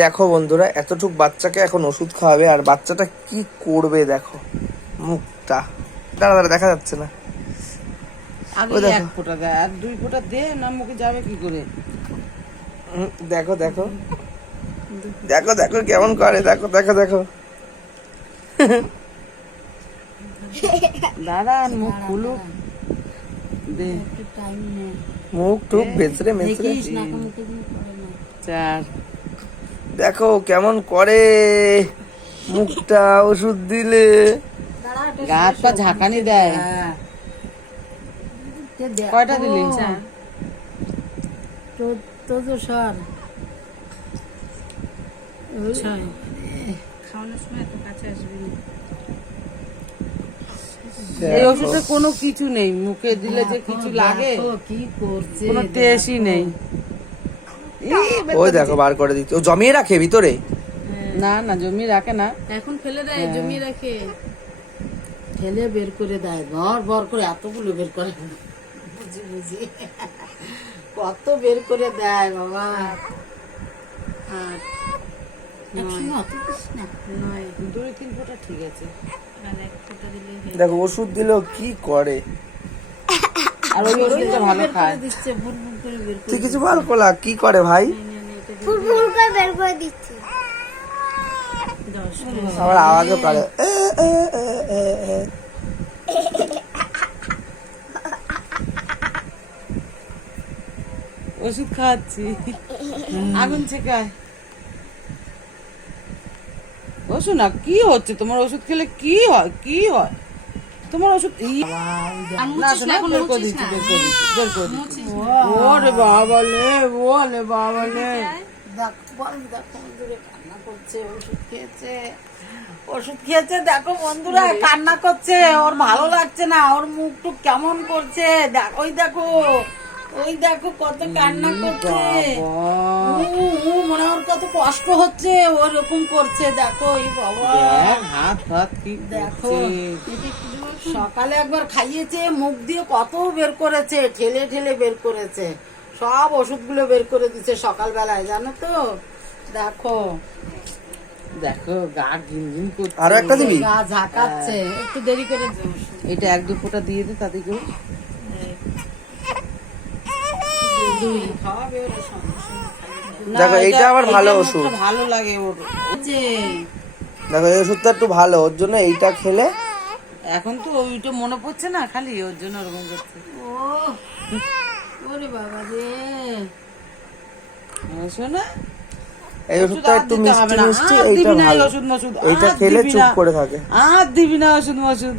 দেখো বন্ধুরা, এতটুক বাচ্চাকে এখন ওষুধ খাওয়াবে আর বাচ্চাটা কি করবে দেখো মুখটা। দাঁড়া দাঁড়া, দেখা যাচ্ছে না। আগে এক ফোঁটা দেয় আর দুই ফোঁটা দে না, মুখে যাবে কি করে? দেখো দেখো দেখো দেখো কেমন করে, দেখো দেখো দেখো। দাদা মুখ খুলুক দে, মুখ টুক বেচরে মেচরে। চার দেখো কেমন করে মুখটা ওষুধ দিলে। গা হাত পা ঝাঁকানি দেয়। কয়টা দিলি? এই ওষুধে কোনো কিছু নেই, মুখে দিলে যে কিছু লাগে কি করছে, কোনো টেস্টই নেই। ওই দেখো বার করে দিতে, ও জমিয়ে রাখে ভিতরে। না না জমি রাখে না, এখন ফেলে দেয়, জমিয়ে রাখে, ফেলে বের করে দেয়, ভর ভর করে এতগুলো বের করে, বুঝি বুঝি কত বের করে দেয় বাবা। আর নয়, দুই তিন ফোঁটা ঠিক আছে। আর এক ফোঁটা দিলে দেখো ওষুধ দিলেও কি করে। আর ওই ওষুধটা ভালো খায়। দিচ্ছে, ভুল ভুল করে বের করে তুই কিছু বল কোলা, কি করে ভাই? ফুল করে বের করে দিচ্ছি। আবার আওয়াজও করে। ওষুধ খাওয়াচ্ছি, আগুন ছেকায়। ওষুধ না, কি হচ্ছে তোমার? ওষুধ খেলে কি হয়? কি হয় তোমার ওষুধ? বের করে দিচ্ছি, বের করে দিচ্ছি, বের করে দিচ্ছি। ওরে বাবা লে, ওলে বাবা লে। দেখো বন্ধুরা কান্না করছে, ওষুধ খেয়েছে, ওষুধ খেয়েছে, দেখো বন্ধুরা কান্না করছে, ওর ভালো লাগছে না, ওর মুখ টুক কেমন করছে, ওই দেখো, ওই দেখো কত কান্না করছে, মনে ওর কত কষ্ট হচ্ছে, ওরকম করছে, দেখো এই বাবা, হাত হাত কি দেখো সকালে একবার খাইয়েছে, মুখ দিয়ে কত বের করেছে, ঠেলে ঠেলে বের করেছে, সব ওষুধগুলো বের করে দিচ্ছে সকালবেলায়, জানো তো। দেখো দেখো গা ঘিনঘিন করছে। আরো একটা দিবি? গা ঝাঁকাচ্ছে, একটু দেরি করে দিও। এটা এক দু ফোঁটা দিয়ে দে তাতে করে। খাওয়াবে ওরা সঙ্গে সঙ্গে। দেখো এইটা আবার ভালো ওষুধ। ভালো লাগে ওর। দেখো এই ওষুধটা একটু ভালো, ওর জন্য এইটা খেলে। এখন তো ওইটা মনে পড়ছে না, খালি ওর জন্য ওরকম করছে। ও ওরে বাবা রে, শোনা এই ওষুধটা একটু মিষ্টি মিষ্টি, এইটা দিবি না ভালো। ওষুধ মশুদ, এইটা খেলে চুপ করে থাকে। আর দিবি না ওষুধ মশুদ।